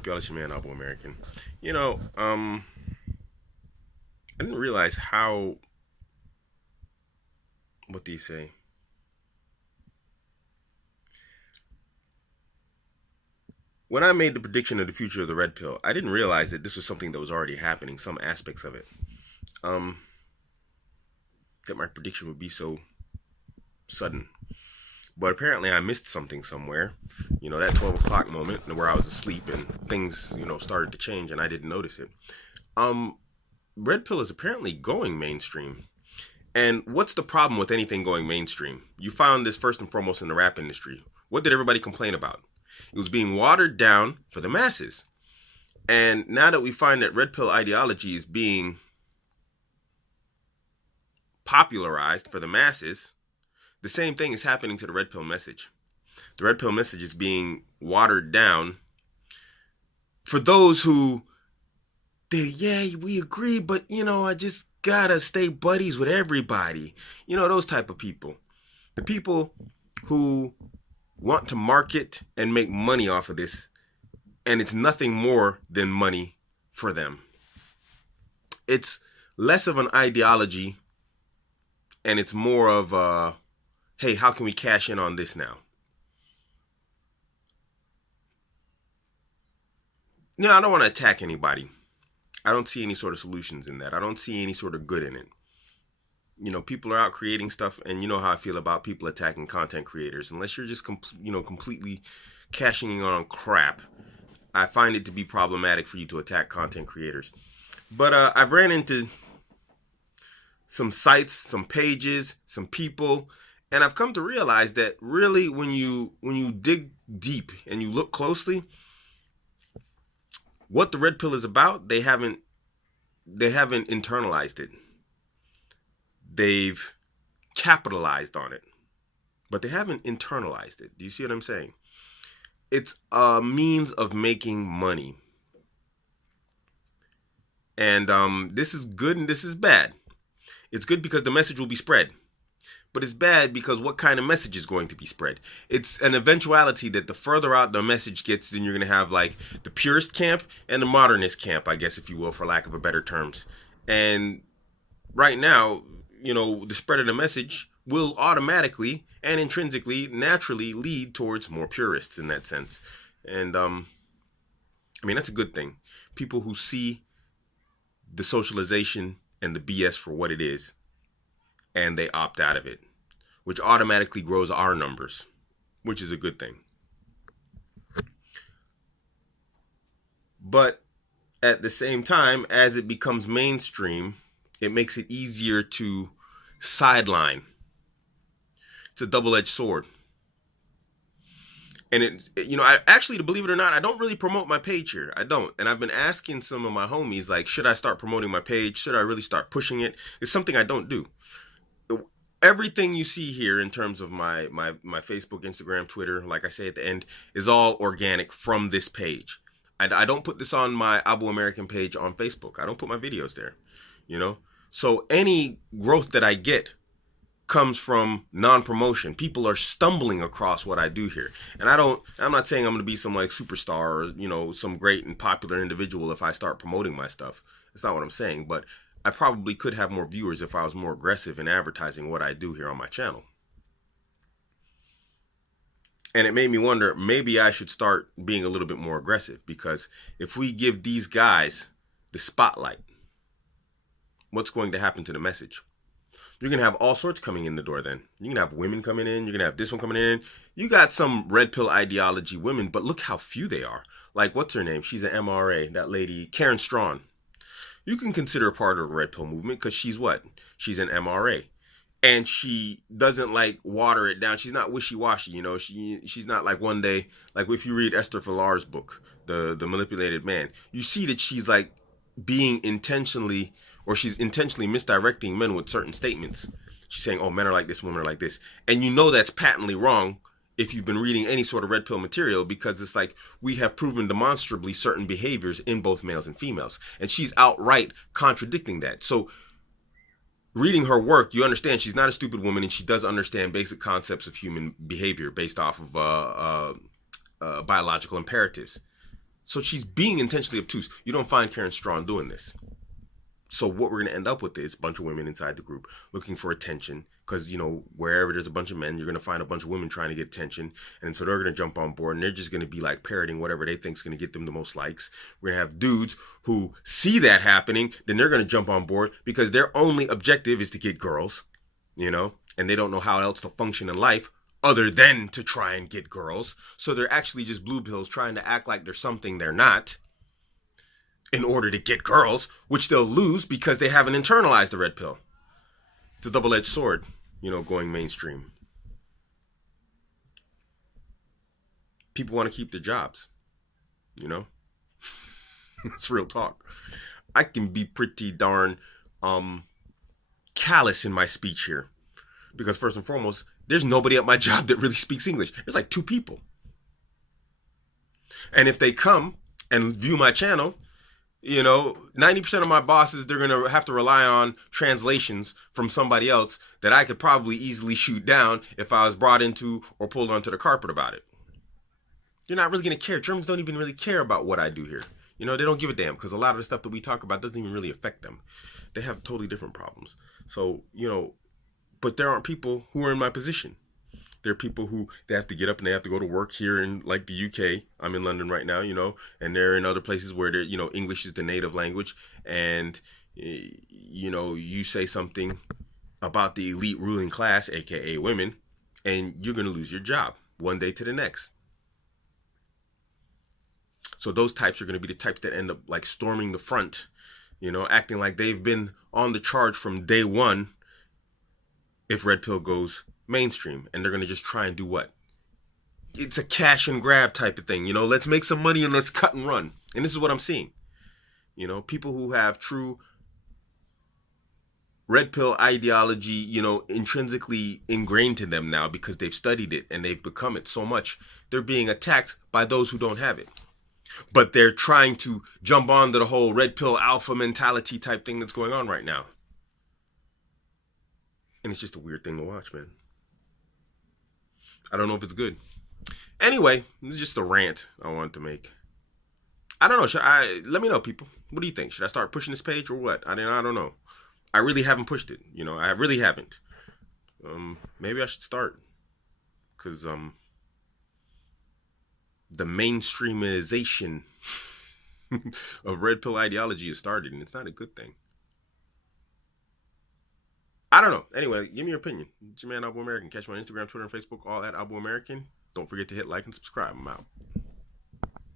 up, y'all? It's your man, Abuamerican. I didn't realize how, what do you say? When I made the prediction of the future of the red pill, I didn't realize that this was something that was already happening, some aspects of it. Um, that my prediction would be so sudden. But apparently I missed something somewhere. That 12 o'clock moment where I was asleep and things, started to change and I didn't notice it. Um, Red pill is apparently going mainstream. And what's the problem with anything going mainstream? You found this first and foremost in the rap industry. What did everybody complain about? It was being watered down for the masses. And now that we find that red pill ideology is being popularized for the masses, the same thing is happening to the red pill message. The red pill message is being watered down for those who, we agree, but I just gotta stay buddies with everybody. Those type of people. The people who want to market and make money off of this, and it's nothing more than money for them. It's less of an ideology, and it's more of hey, how can we cash in on this now? No, I don't want to attack anybody. I don't see any sort of solutions in that. I don't see any sort of good in it. People are out creating stuff, and you know how I feel about people attacking content creators. Unless you're just completely cashing in on crap, I find it to be problematic for you to attack content creators. But I've ran into some sites, some pages, some people, and I've come to realize that really when you dig deep and you look closely, what the red pill is about, they haven't internalized it. They've capitalized on it, but they haven't internalized it. Do you see what I'm saying? It's a means of making money. And this is good and this is bad. It's good because the message will be spread. But it's bad because what kind of message is going to be spread? It's an eventuality that the further out the message gets, then you're going to have like the purist camp and the modernist camp, I guess, if you will, for lack of a better terms. And right now, the spread of the message will automatically and intrinsically, naturally lead towards more purists in that sense. And that's a good thing. People who see the socialization and the BS for what it is, and they opt out of it, which automatically grows our numbers, which is a good thing. But at the same time, as it becomes mainstream, it makes it easier to sideline. It's a double-edged sword. And I actually, to believe it or not, I don't really promote my page here. I don't. And I've been asking some of my homies, like, should I start promoting my page? Should I really start pushing it? It's something I don't do. Everything you see here in terms of my Facebook, Instagram, Twitter, like I say at the end, is all organic from this page. I don't put this on my Abuamerican page on Facebook. I don't put my videos there, So any growth that I get comes from non-promotion. People are stumbling across what I do here. And I'm not saying I'm going to be some like superstar or, some great and popular individual if I start promoting my stuff. That's not what I'm saying. But I probably could have more viewers if I was more aggressive in advertising what I do here on my channel. And it made me wonder, maybe I should start being a little bit more aggressive, because if we give these guys the spotlight, what's going to happen to the message? You're going to have all sorts coming in the door then. You're going to have women coming in. You're going to have this one coming in. You got some red pill ideology women, but look how few they are. Like, what's her name? She's an MRA, that lady, Karen Strawn. You can consider her part of the red pill movement because she's what? She's an MRA. And she doesn't like water it down. She's not wishy-washy, She's not like one day, like if you read Esther Villar's book, The Manipulated Man, you see that she's like being intentionally, or she's intentionally misdirecting men with certain statements. She's saying, oh, men are like this, women are like this. And that's patently wrong if you've been reading any sort of red pill material, because it's like we have proven demonstrably certain behaviors in both males and females. And she's outright contradicting that. So reading her work, you understand she's not a stupid woman, and she does understand basic concepts of human behavior based off of biological imperatives. So she's being intentionally obtuse. You don't find Karen Strawn doing this. So what we're going to end up with is a bunch of women inside the group looking for attention, because, you know, wherever there's a bunch of men, you're going to find a bunch of women trying to get attention. And so they're going to jump on board, and they're just going to be like parroting whatever they think is going to get them the most likes. We're going to have dudes who see that happening, then they're going to jump on board because their only objective is to get girls, you know, and they don't know how else to function in life other than to try and get girls. So they're actually just blue pills trying to act like they're something they're not, in order to get girls, which they'll lose because they haven't internalized the red pill. It's a double-edged sword, you know, going mainstream. People want to keep their jobs, you know? It's real talk. I can be pretty darn callous in my speech here, because first and foremost, there's nobody at my job that really speaks English. There's like 2 people. And if they come and view my channel, you know, 90% of my bosses, they're going to have to rely on translations from somebody else that I could probably easily shoot down if I was brought into or pulled onto the carpet about it. They're not really going to care. Germans don't even really care about what I do here. You know, they don't give a damn, because a lot of the stuff that we talk about doesn't even really affect them. They have totally different problems. So, you know, but there aren't people who are in my position. There are people who they have to get up and they have to go to work here in like the UK. I'm in London right now, you know, and they're in other places where they're, you know, English is the native language. And, you know, you say something about the elite ruling class, aka women, and you're going to lose your job one day to the next. So those types are going to be the types that end up like storming the front, you know, acting like they've been on the charge from day one if red pill goes mainstream, and they're going to just try and do what? It's a cash and grab type of thing, you know, let's make some money and let's cut and run. And this is what I'm seeing. You know, people who have true red pill ideology, you know, intrinsically ingrained in them now because they've studied it and they've become it so much, they're being attacked by those who don't have it. But they're trying to jump onto the whole red pill alpha mentality type thing that's going on right now. And it's just a weird thing to watch, man. I don't know if it's good. Anyway, this is just a rant I wanted to make. I don't know. Let me know, people. What do you think? Should I start pushing this page or what? I don't know. I really haven't pushed it. You know, I really haven't. Maybe I should start. Because the mainstreamization of red pill ideology has started, and it's not a good thing. I don't know. Anyway, give me your opinion. It's your man, Abuamerican. Catch me on Instagram, Twitter, and Facebook, all at Abuamerican. Don't forget to hit like and subscribe. I'm out.